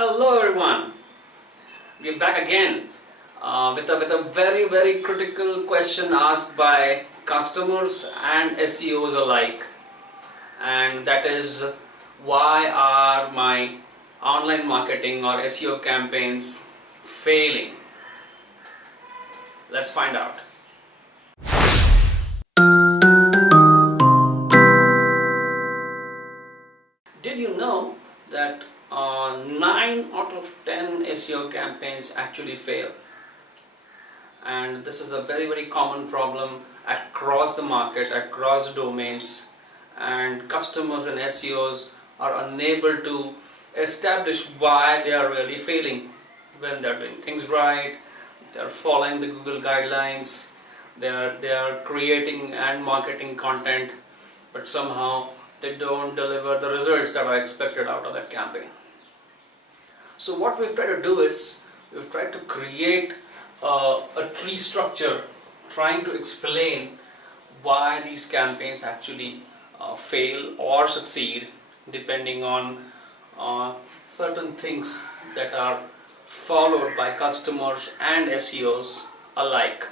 Hello everyone, we're back again with a very critical question asked by customers and SEOs alike, and that is, why are my online marketing or SEO campaigns failing? Let's find out. Did you know that 9 out of 10 SEO campaigns actually fail? And this is a very common problem across the market, across domains, and customers and SEOs are unable to establish why they are really failing when they're doing things right, they're following the Google guidelines, they are creating and marketing content, but somehow they don't deliver the results that are expected out of that campaign. So what we've tried to do is, we've tried to create a tree structure trying to explain why these campaigns actually fail or succeed depending on certain things that are followed by customers and SEOs alike.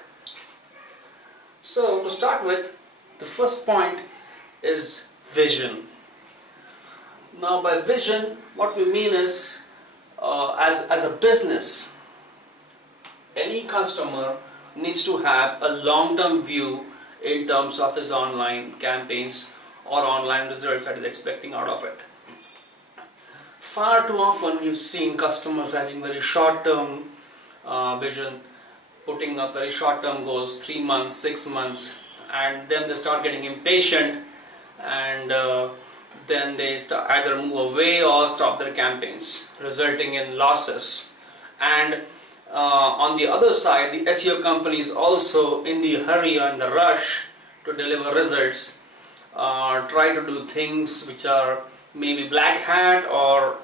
So to start with, the first point is vision. Now by vision, what we mean is, as a business, any customer needs to have a long-term view in terms of his online campaigns or online results that he's expecting out of it. Far too often you've seen customers having very short-term vision, putting up very short-term goals, 3 months, 6 months, and then they start getting impatient, and then they either move away or stop their campaigns, resulting in losses. And on the other side, the SEO companies also, in the hurry or in the rush to deliver results, try to do things which are maybe black hat, or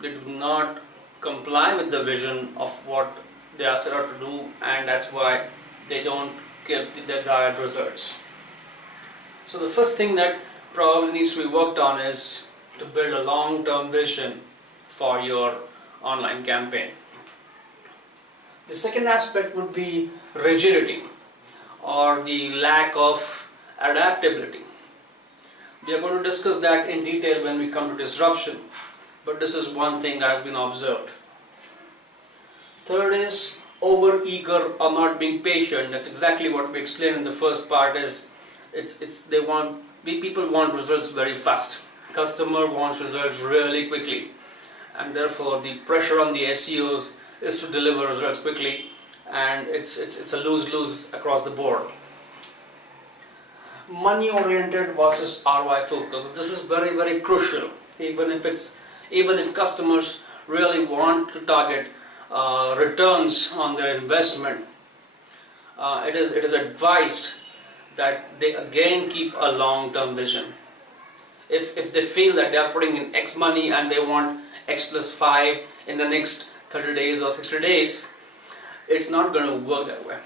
they do not comply with the vision of what they are set out to do, and that's why they don't get the desired results. So the first thing that probably needs to be worked on is to build a long-term vision for your online campaign. The second aspect would be rigidity, or the lack of adaptability. We are going to discuss that in detail when we come to disruption, but this is one thing that has been observed. Third is over-eager or not being patient. That's exactly what we explained in the first part. Is people want results very fast. Customer wants results really quickly, and therefore the pressure on the SEOs is to deliver results quickly, and it's a lose-lose across the board. Money-oriented versus ROI focus. This is very crucial. Even if customers really want to target returns on their investment, it is advised that they again keep a long-term vision. If they feel that they are putting in X money and they want X plus 5 in the next 30 days or 60 days, it's not going to work that way.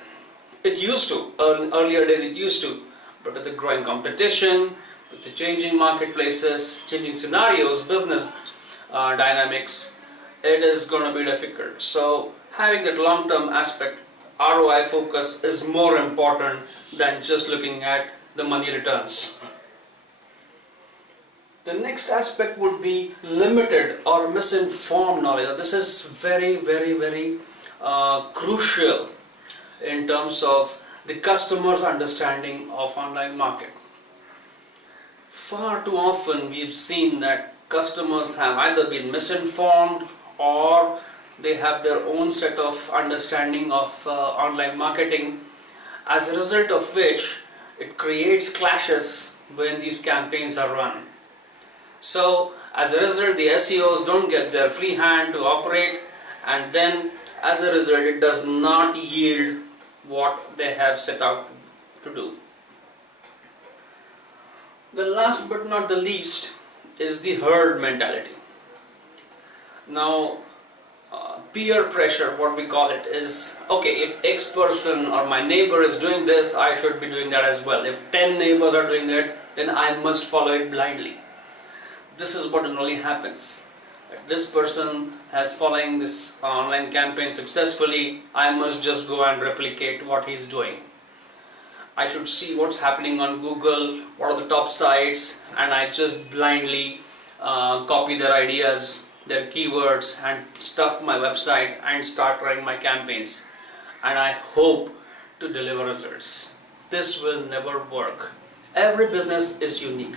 It used to, earlier days it used to, but with the growing competition, with the changing marketplaces, changing scenarios, business dynamics, it is going to be difficult. So having that long-term aspect, ROI focus, is more important than just looking at the money returns. The next aspect would be limited or misinformed knowledge. This is very crucial in terms of the customer's understanding of online market. Far too often we've seen that customers have either been misinformed, or they have their own set of understanding of online marketing, as a result of which it creates clashes when these campaigns are run. So as a result, the SEOs don't get their free hand to operate, and then as a result it does not yield what they have set out to do. The last but not the least is the herd mentality. Now peer pressure, what we call it, is, okay, if X person or my neighbor is doing this, I should be doing that as well. If 10 neighbors are doing that, then I must follow it blindly. This is what normally happens. This person has following this online campaign successfully, I must just go and replicate what he's doing. I should see what's happening on Google, what are the top sites, and I just blindly copy their ideas, their keywords, and stuff my website and start running my campaigns. And I hope to deliver results. This will never work. Every business is unique.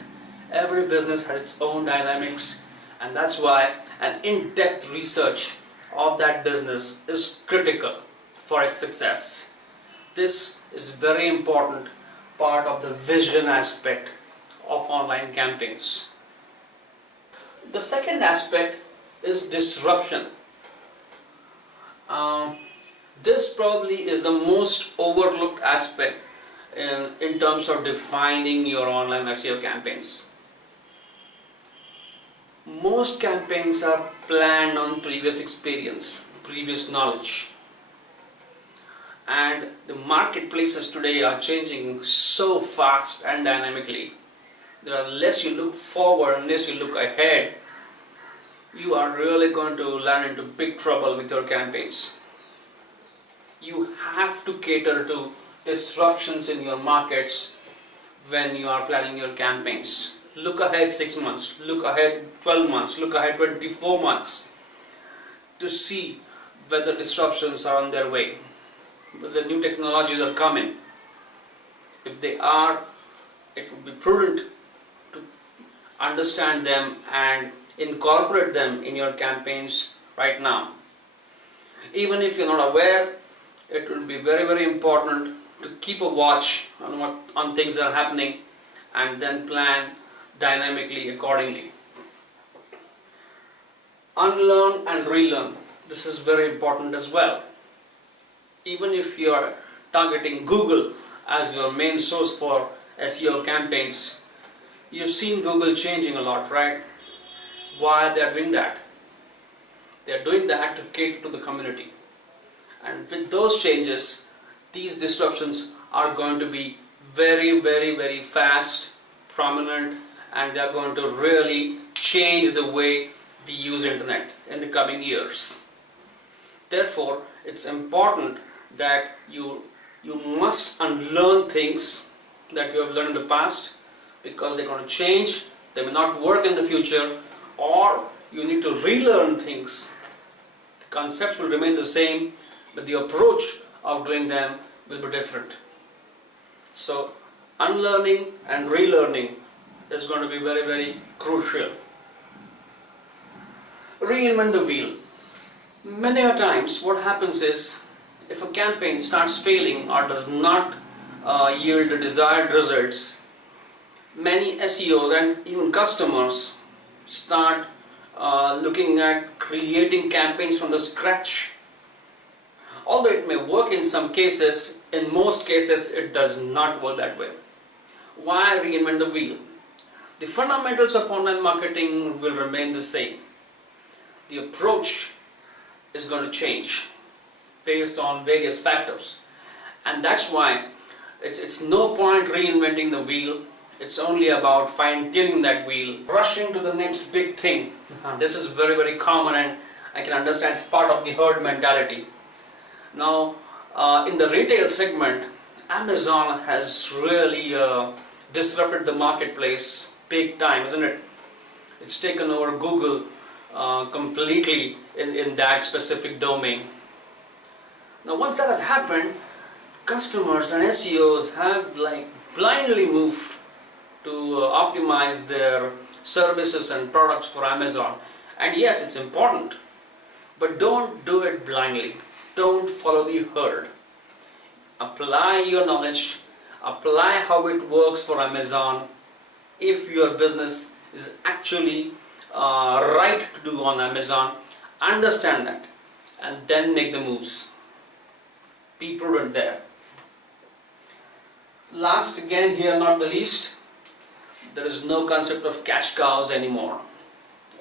Every business has its own dynamics, and that's why an in-depth research of that business is critical for its success. This is very important part of the vision aspect of online campaigns. The second aspect is disruption. This probably is the most overlooked aspect in terms of defining your online SEO campaigns. Most campaigns are planned on previous experience, previous knowledge. And the marketplaces today are changing so fast and dynamically that unless you look forward, unless you look ahead, you are really going to run into big trouble with your campaigns. You have to cater to disruptions in your markets when you are planning your campaigns. Look ahead 6 months, look ahead 12 months, look ahead 24 months to see whether disruptions are on their way, whether new technologies are coming. If they are, it would be prudent to understand them and incorporate them in your campaigns right now. Even if you're not aware, it will be very, very important to keep a watch on things that are happening and then plan dynamically accordingly. Unlearn and relearn. This is very important as well. Even if you are targeting Google as your main source for SEO campaigns, you've seen Google changing a lot, right? Why they are doing that? They are doing that to cater to the community. And with those changes, these disruptions are going to be very, very, very fast, prominent, and they are going to really change the way we use internet in the coming years. Therefore, it's important that you must unlearn things that you have learned in the past, because they're going to change, they may not work in the future, or you need to relearn things. The concepts will remain the same, but the approach of doing them will be different. So unlearning and relearning is going to be very, very crucial. Reinvent the wheel. Many a times what happens is, if a campaign starts failing or does not yield the desired results, many SEOs and even customers start looking at creating campaigns from the scratch. Although it may work in some cases, in most cases it does not work that way. Why reinvent the wheel? The fundamentals of online marketing will remain the same. The approach is going to change based on various factors, and that's why it's no point reinventing the wheel. It's only about fine-tuning that wheel, rushing to the next big thing. This is very, very common, and I can understand it's part of the herd mentality. Now, in the retail segment, Amazon has really disrupted the marketplace big time, isn't it? It's taken over Google completely in that specific domain. Now, once that has happened, customers and SEOs have blindly moved to optimize their services and products for Amazon. And yes, it's important, but don't do it blindly. Don't follow the herd. Apply your knowledge, apply how it works for Amazon. If your business is actually right to do on Amazon, understand that and then make the moves. Be prudent there. Last, again here not the least, there is no concept of cash cows anymore.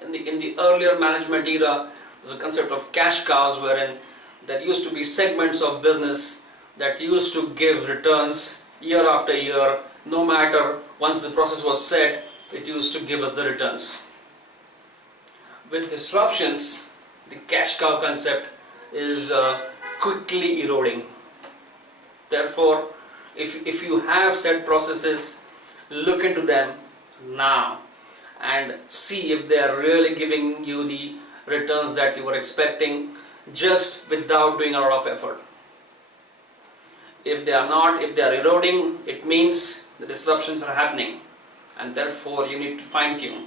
In the earlier management era, there's a concept of cash cows wherein there used to be segments of business that used to give returns year after year. No matter, once the process was set, it used to give us the returns. with disruptions, the cash cow concept is quickly eroding. Therefore, if you have set processes, look into them now and see if they are really giving you the returns that you were expecting just without doing a lot of effort. If they are not, if they are eroding, it means the disruptions are happening, and therefore you need to fine tune.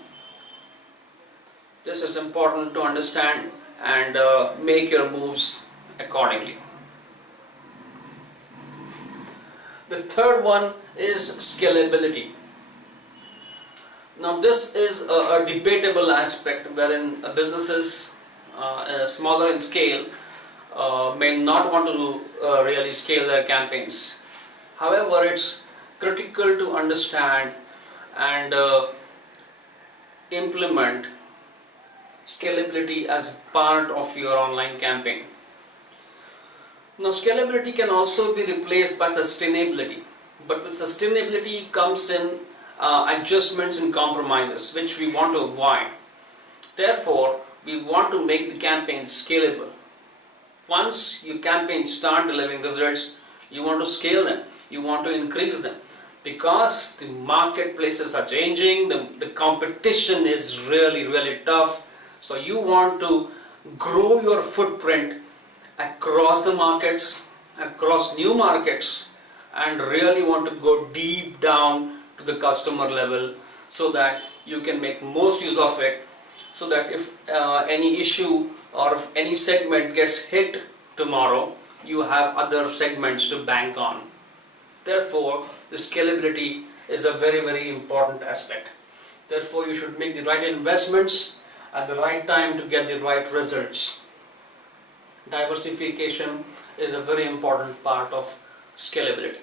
This is important to understand and make your moves accordingly. The third one is scalability. Now this is a debatable aspect wherein businesses smaller in scale may not want to really scale their campaigns. However, it's critical to understand and implement scalability as part of your online campaign. Now scalability can also be replaced by sustainability, but with sustainability comes in adjustments and compromises which we want to avoid. Therefore, we want to make the campaign scalable. Once your campaign start delivering results, you want to scale them, you want to increase them, because the marketplaces are changing, the competition is really tough. So you want to grow your footprint across the markets, across new markets, and really want to go deep down to the customer level so that you can make most use of it, so that if any issue or if any segment gets hit tomorrow, you have other segments to bank on. Therefore, the scalability is a very important aspect. Therefore, you should make the right investments at the right time to get the right results. Diversification is a very important part of scalability.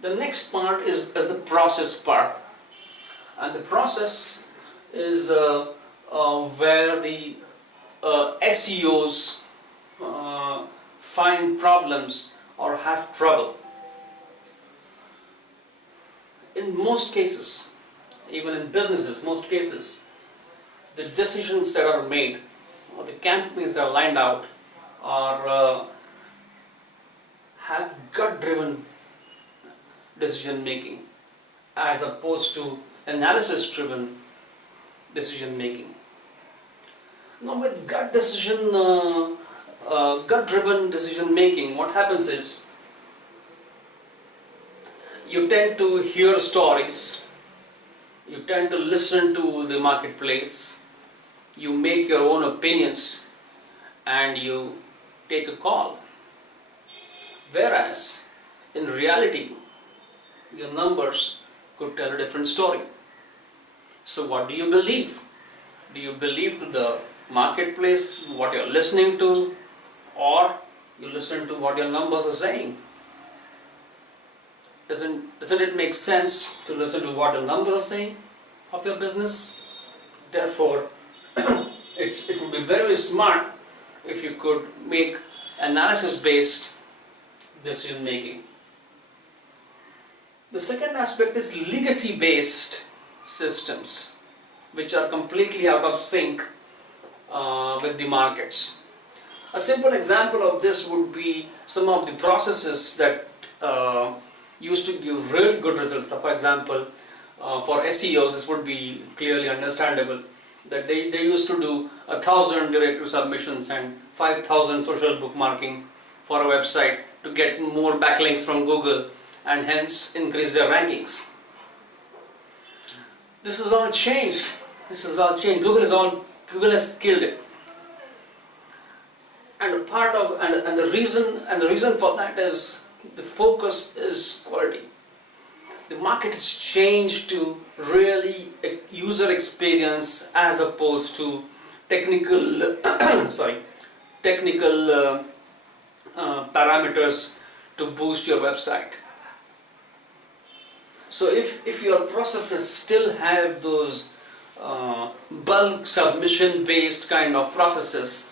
The next part is the process part, and the process is where the SEOs find problems or have trouble. In most cases, even in businesses, most cases, the decisions that are made or the campaigns that are lined out are have gut-driven decision making as opposed to analysis-driven decision making. Now, with gut-driven decision making, what happens is you tend to hear stories, you tend to listen to the marketplace, you make your own opinions, and you take a call. Whereas, in reality, your numbers could tell a different story. So what do you believe? Do you believe to the marketplace, what you're listening to, or you listen to what your numbers are saying? Doesn't it make sense to listen to what the numbers are saying of your business? Therefore, it would be very smart if you could make analysis-based decision making. The second aspect is legacy-based systems, which are completely out of sync with the markets. A simple example of this would be some of the processes that used to give really good results. For example, for SEOs, this would be clearly understandable that they used to do 1,000 directory submissions and 5,000 social bookmarking for a website to get more backlinks from Google and hence increase their rankings. This is all changed. Google has killed it. And the reason for that is the focus is quality. The market has changed to really a user experience as opposed to technical parameters to boost your website. So if your processes still have those bulk submission based kind of processes,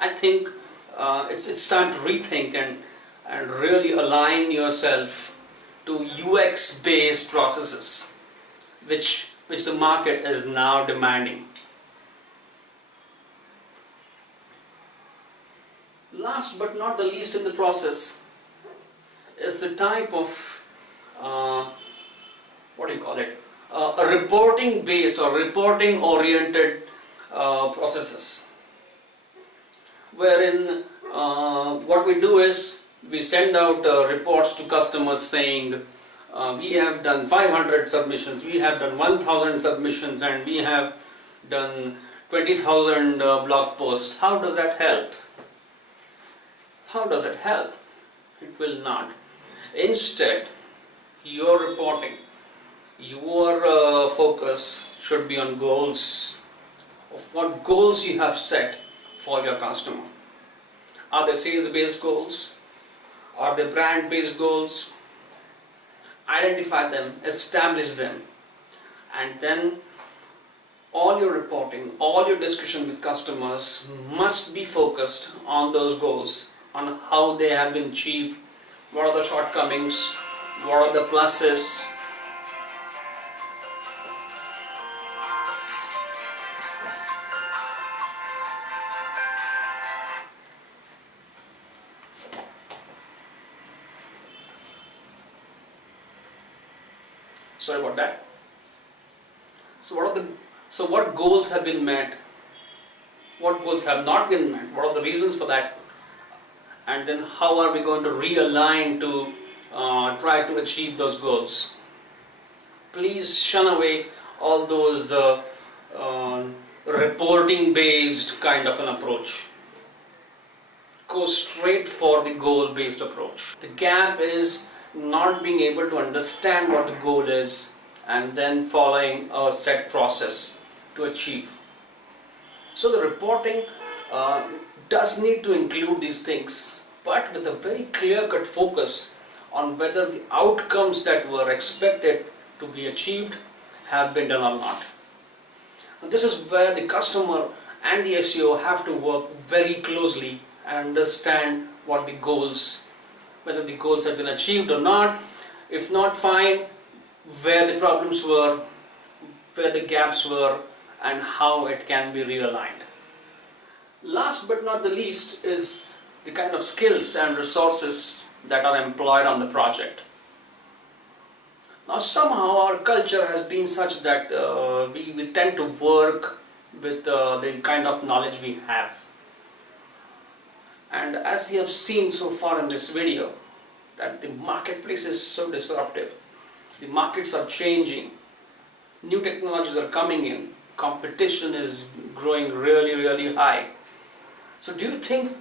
I think it's time to rethink and really align yourself to UX based processes which the market is now demanding. Last but not the least in the process is the type of a reporting based or reporting oriented processes, wherein what we do is we send out reports to customers saying we have done 500 submissions, we have done 1000 submissions, and we have done 20,000 blog posts. How does that help? How does it help? It will not. Instead, your reporting, your focus should be on goals, of what goals you have set for your customer. Are they sales-based goals? Are they brand-based goals? Identify them, establish them, and then all your reporting, all your discussion with customers must be focused on those goals, on how they have been achieved, what are the shortcomings, what are the pluses. Sorry about that. So what goals have been met? What goals have not been met? What are the reasons for that? And then how are we going to realign to try to achieve those goals? Please shun away all those reporting based kind of an approach. Go straight for the goal based approach. The gap is not being able to understand what the goal is and then following a set process to achieve. So the reporting does need to include these things, but with a very clear-cut focus on whether the outcomes that were expected to be achieved have been done or not. And this is where the customer and the SEO have to work very closely and understand what the goals, whether the goals have been achieved or not. If not, fine, where the problems were, where the gaps were, and how it can be realigned. Last but not the least is the kind of skills and resources that are employed on the project. Now somehow our culture has been such that we tend to work with the kind of knowledge we have. And as we have seen so far in this video, that the marketplace is so disruptive. The markets are changing. New technologies are coming in. Competition is growing really high. So do you think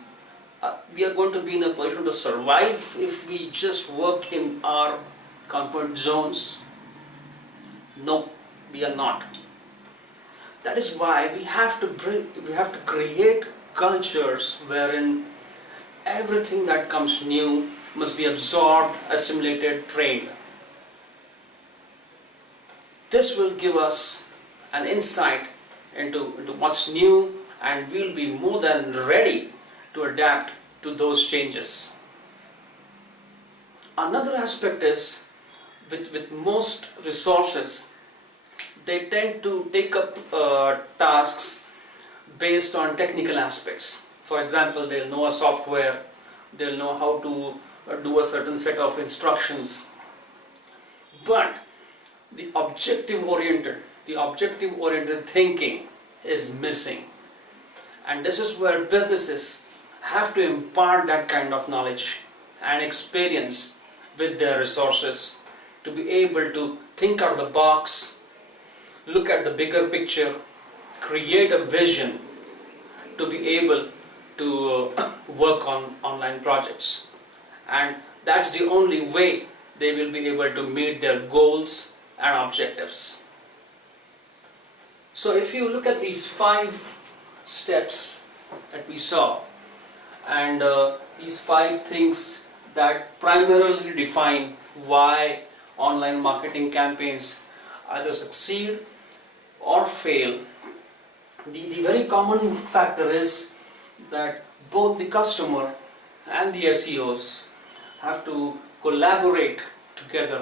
we are going to be in a position to survive if we just work in our comfort zones? No, we are not. That is why we have to create cultures wherein everything that comes new must be absorbed, assimilated, trained. This will give us an insight into what's new, and we'll be more than ready to adapt to those changes. Another aspect is with most resources, they tend to take up tasks based on technical aspects. For example, they'll know a software, they'll know how to do a certain set of instructions, but the objective oriented thinking is missing. And this is where businesses have to impart that kind of knowledge and experience with their resources to be able to think out of the box, look at the bigger picture, create a vision to be able to work on online projects. And that's the only way they will be able to meet their goals and objectives. So if you look at these 5 steps that we saw, and these 5 things that primarily define why online marketing campaigns either succeed or fail, the very common factor is that both the customer and the SEOs have to collaborate together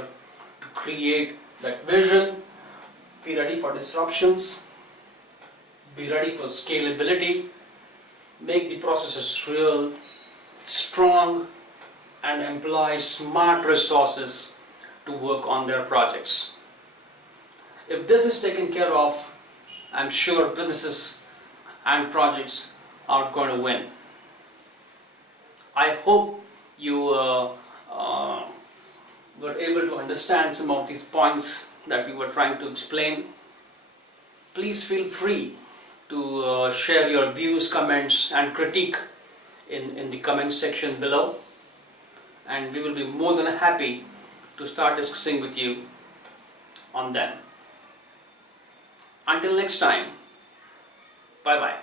to create that vision. Be ready for disruptions, be ready for scalability, make the processes real, strong, and employ smart resources to work on their projects. If this is taken care of, I'm sure businesses and projects are going to win. I hope you were able to understand some of these points that we were trying to explain. Please feel free to share your views, comments and critique in the comment section below, and we will be more than happy to start discussing with you on them. Until next time, bye bye.